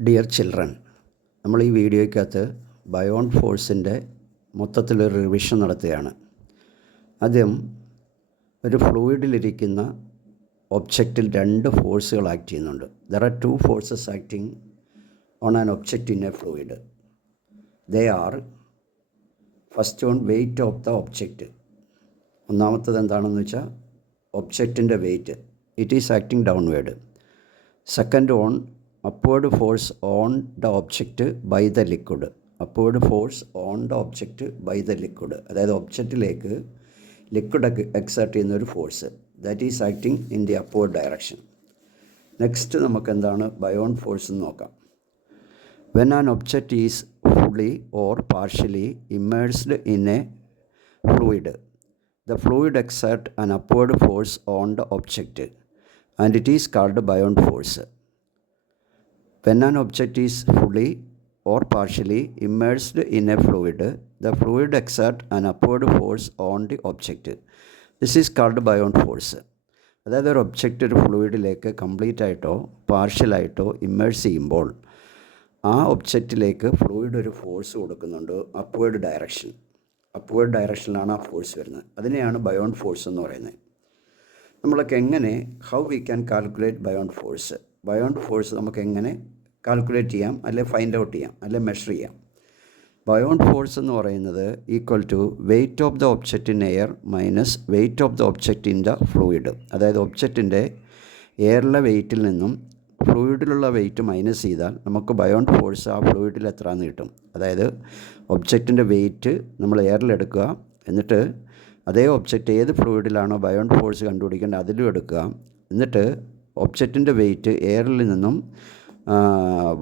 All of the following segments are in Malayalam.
ഡിയർ ചിൽഡ്രൻ, നമ്മൾ ഈ വീഡിയോയ്ക്കകത്ത് ബയോണ്ട് ഫോഴ്സിൻ്റെ മൊത്തത്തിലൊരു റിവിഷൻ നടത്തുകയാണ്. ആദ്യം ഒരു ഫ്ലൂയിഡിലിരിക്കുന്ന ഒബ്ജക്റ്റിൽ രണ്ട് ഫോഴ്സുകൾ ആക്ട് ചെയ്യുന്നുണ്ട്. There are two forces acting on an object in a fluid. They are first one weight of the object. ഒന്നാമത്തത് എന്താണെന്ന് വെച്ചാൽ ഒബ്ജക്റ്റിൻ്റെ weight, it is acting downward. Second one upward force on the object by the liquid. upward force on the object by the liquid, അതായത് ഒബ്ജക്റ്റിലേക്ക് ലിക്വിഡ് എക്സേർട്ട് ചെയ്യുന്ന ഒരു force, that is acting in the upward direction. Next നമുക്ക് എന്താണ് ബയോണ്ട് ഫോഴ്സ് എന്ന് നോക്കാം. When an object is fully or partially immersed in a fluid, the fluid exert an upward force on the object and it is called beyond force. When an object is fully or partially immersed in a fluid, the fluid exerts an upward force on the object. This is called beyond force. അതായത് ഒരു ഒബ്ജക്റ്റ് ഒരു ഫ്ലൂയിഡിലേക്ക് കംപ്ലീറ്റ് ആയിട്ടോ പാർഷ്യലായിട്ടോ ഇമ്മേഴ്സ് ചെയ്യുമ്പോൾ ആ ഒബ്ജക്റ്റിലേക്ക് ഫ്ലൂയിഡ് ഒരു ഫോഴ്സ് കൊടുക്കുന്നുണ്ട്, അപ്വേർഡ് ഡയറക്ഷൻ. അപ്വേർഡ് ഡയറക്ഷനിലാണ് ആ ഫോഴ്സ് വരുന്നത്. അതിനെയാണ് ബയോണ്ട് ഫോഴ്സ് എന്ന് പറയുന്നത്. നമ്മളൊക്കെ എങ്ങനെ how we can calculate buoyant force. Buoyant force നമുക്ക് എങ്ങനെ കാൽക്കുലേറ്റ് ചെയ്യാം, അല്ലെ ഫൈൻഡ് ഔട്ട് ചെയ്യാം, അല്ലെ മെഷർ ചെയ്യാം. ബയോണ്ട് ഫോഴ്സ് എന്ന് പറയുന്നത് equal to weight of the object in air minus weight of the object in the fluid. അതായത് ഒബ്ജക്റ്റിൻ്റെ എയറിലെ വെയ്റ്റിൽ നിന്നും ഫ്ലൂയിഡിലുള്ള വെയ്റ്റ് മൈനസ് ചെയ്താൽ നമുക്ക് ബയോണ്ട് ഫോഴ്സ് ആ ഫ്ലൂയിഡിൽ എത്രയാണെന്ന് കിട്ടും. അതായത് ഒബ്ജക്റ്റിൻ്റെ വെയ്റ്റ് നമ്മൾ എയറിലെടുക്കുക, എന്നിട്ട് അതേ ഒബ്ജക്റ്റ് ഏത് ഫ്ലൂയിഡിലാണോ ബയോണ്ട് ഫോഴ്സ് കണ്ടുപിടിക്കേണ്ടത് അതിലും എടുക്കുക, എന്നിട്ട് ഒബ്ജക്റ്റിൻ്റെ വെയ്റ്റ് എയറിൽ നിന്നും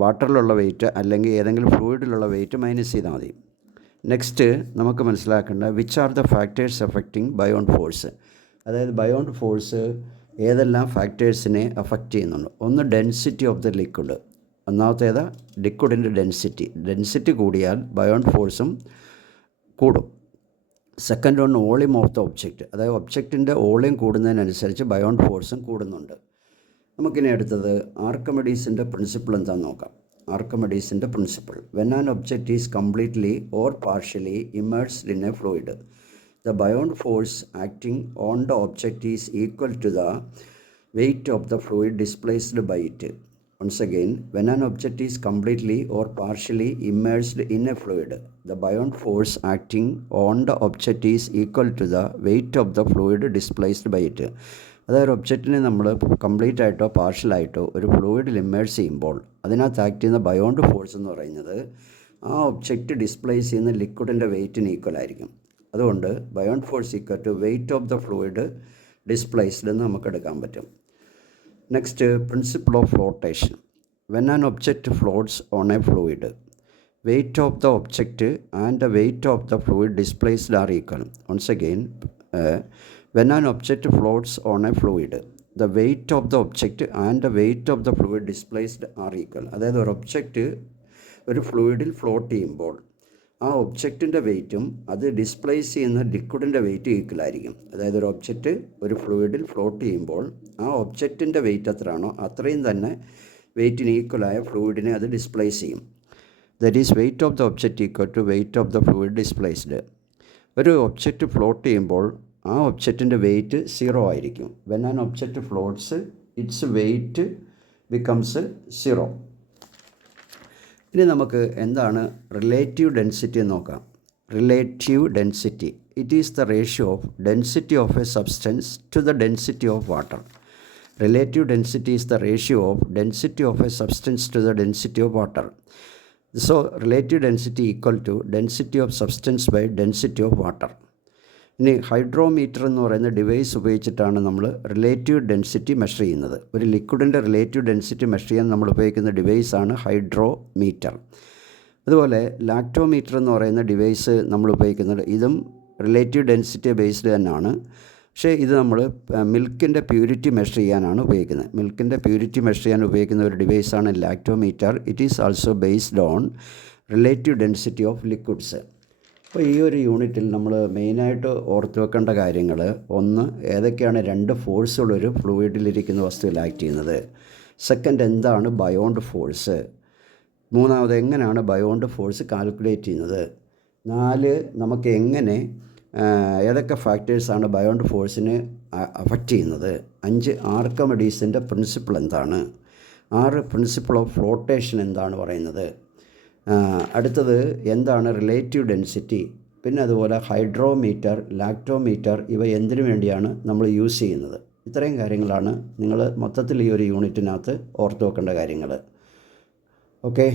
വാട്ടറിലുള്ള വെയ്റ്റ് അല്ലെങ്കിൽ ഏതെങ്കിലും ഫ്ലൂയിഡിലുള്ള വെയ്റ്റ് മൈനസ് ചെയ്താൽ മതി. നെക്സ്റ്റ് നമുക്ക് മനസ്സിലാക്കേണ്ട which are the factors affecting buoyant force. അതായത് ബയോണ്ട് ഫോഴ്സ് ഏതെല്ലാം ഫാക്ടേഴ്സിനെ അഫക്റ്റ് ചെയ്യുന്നുണ്ട്. ഒന്ന് ഡെൻസിറ്റി ഓഫ് ദ ലിക്വിഡ്. ഒന്നാമത്തേത് ലിക്വിഡിൻ്റെ ഡെൻസിറ്റി കൂടിയാൽ ബയോണ്ട് ഫോഴ്സും കൂടും. Second on volume of the object. അതായത് ഒബ്ജക്റ്റിൻ്റെ വോളിയം കൂടുന്നതിനനുസരിച്ച് ബയോണ്ട് ഫോഴ്സും കൂടുന്നുണ്ട്. നമുക്കിനി അടുത്തത് ആർക്കിമിഡീസിൻ്റെ പ്രിൻസിപ്പിൾ എന്താണെന്ന് നോക്കാം. ആർക്കിമിഡീസിൻ്റെ principle: when an object is completely or partially immersed in a fluid, the buoyant force acting on the object is equal to the weight of the fluid displaced by it. Once again, when an object is completely or partially immersed in a fluid, the buoyant force acting on the object is equal to the weight of the fluid displaced by it. അതായത് ഒബ്ജക്റ്റിനെ നമ്മൾ കംപ്ലീറ്റ് ആയിട്ടോ പാർഷ്യലായിട്ടോ ഒരു ഫ്ലൂയിഡിൽ ഇമ്മേഴ്സ് ചെയ്യുമ്പോൾ അതിനകത്ത് ആക്ട് ചെയ്യുന്ന ബയോണ്ട് ഫോഴ്സ് എന്ന് പറയുന്നത് ആ ഒബ്ജക്റ്റ് ഡിസ്പ്ലേസ് ചെയ്യുന്ന ലിക്വിഡിൻ്റെ വെയ്റ്റിന് ഈക്വൽ ആയിരിക്കും. അതുകൊണ്ട് buoyant force equal to weight of the fluid displaced എന്ന് നമുക്ക് എടുക്കാൻ പറ്റും. Next, principle of flotation. When an object floats on a fluid, weight of the object and the weight of the fluid displaced are equal. Once again, when an object floats on a fluid, the weight of the object and the weight of the fluid displaced are equal. അതായത് ഒരു ഒബ്ജക്റ്റ് ഒരു ഫ്ലൂയിഡിൽ ഫ്ലോട്ട് ചെയ്യുമ്പോൾ ആ ഒബ്ജക്റ്റിൻ്റെ വെയ്റ്റും അത് ഡിസ്പ്ലേസ് ചെയ്യുന്ന ലിക്വിഡിൻ്റെ വെയ്റ്റ് ഈക്വൽ ആയിരിക്കും. അതായത് ഒരു ഒബ്ജക്റ്റ് ഒരു ഫ്ലൂയിഡിൽ ഫ്ലോട്ട് ചെയ്യുമ്പോൾ ആ ഒബ്ജക്റ്റിൻ്റെ വെയ്റ്റ് എത്രയാണോ അത്രയും തന്നെ വെയ്റ്റിന് ഈക്വലായ ഫ്ലൂയിഡിനെ അത് ഡിസ്പ്ലേസ് ചെയ്യും. That is weight of the object equal to weight of the fluid displaced. ഒരു ഒബ്ജക്റ്റ് ഫ്ലോട്ട് ചെയ്യുമ്പോൾ ആ ഒബ്ജക്റ്റിൻ്റെ വെയ്റ്റ് 0 ആയിരിക്കും. When an object floats its weight becomes 0. ഇനി നമുക്ക് എന്താണ് റിലേറ്റീവ് ഡെൻസിറ്റി എന്ന് നോക്കാം. Relative density, it is the ratio of density of a substance to the density of water. Relative density is the ratio of density of a substance to the density of water. So relative density equal to density of substance by density of water. ഇനി ഹൈഡ്രോമീറ്റർ എന്ന് പറയുന്ന ഡിവൈസ് ഉപയോഗിച്ചിട്ടാണ് നമ്മൾ റിലേറ്റീവ് ഡെൻസിറ്റി മെഷർ ചെയ്യുന്നത്. ഒരു ലിക്വിഡിൻ്റെ റിലേറ്റീവ് ഡെൻസിറ്റി മെഷർ ചെയ്യാൻ നമ്മൾ ഉപയോഗിക്കുന്ന ഡിവൈസാണ് ഹൈഡ്രോമീറ്റർ. അതുപോലെ ലാക്ടോമീറ്റർ എന്ന് പറയുന്ന ഡിവൈസ് നമ്മൾ ഉപയോഗിക്കുന്നത് ഇതും റിലേറ്റീവ് ഡെൻസിറ്റി ബേസ്ഡ് തന്നെയാണ്. പക്ഷേ ഇത് നമ്മൾ മിൽക്കിൻ്റെ പ്യൂരിറ്റി മെഷർ ചെയ്യാനാണ് ഉപയോഗിക്കുന്നത്. മിൽക്കിൻ്റെ പ്യൂരിറ്റി മെഷർ ചെയ്യാൻ ഉപയോഗിക്കുന്ന ഒരു ഡിവൈസാണ് lactometer. It is also based on relative density of liquids. അപ്പോൾ ഈ ഒരു യൂണിറ്റിൽ നമ്മൾ മെയിനായിട്ട് ഓർത്ത് വെക്കേണ്ട കാര്യങ്ങൾ: ഒന്ന്, ഏതൊക്കെയാണ് രണ്ട് ഫോഴ്സുകൾ ഒരു ഫ്ലൂയിഡിലിരിക്കുന്ന വസ്തുവിൽ ആക്ട് ചെയ്യുന്നത്. സെക്കൻഡ്, എന്താണ് ബയോണ്ട് ഫോഴ്സ്. മൂന്നാമത് എങ്ങനെയാണ് ബയോണ്ട് ഫോഴ്സ് കാൽക്കുലേറ്റ് ചെയ്യുന്നത്. 4 നമുക്ക് എങ്ങനെ ഏതൊക്കെ ഫാക്ടേഴ്സാണ് ബയോണ്ട് ഫോഴ്സിനെ അഫക്റ്റ് ചെയ്യുന്നത്. 5 ആർക്കിമിഡീസിൻ്റെ പ്രിൻസിപ്പിൾ എന്താണ്. 6 പ്രിൻസിപ്പിൾ ഓഫ് ഫ്ലോട്ടേഷൻ എന്താണ് പറയുന്നത്. അടുത്തത് എന്താണ് റിലേറ്റീവ് ഡെൻസിറ്റി. പിന്നെ അതുപോലെ ഹൈഡ്രോമീറ്റർ, ലാക്ടോമീറ്റർ ഇവ എന്തിനു വേണ്ടിയാണ് നമ്മൾ യൂസ് ചെയ്യുന്നത്. ഇത്രയും കാര്യങ്ങളാണ് നിങ്ങൾ മൊത്തത്തിൽ ഈ ഒരു യൂണിറ്റിനകത്ത് ഓർത്ത് വെക്കേണ്ട കാര്യങ്ങൾ. ഓക്കെ.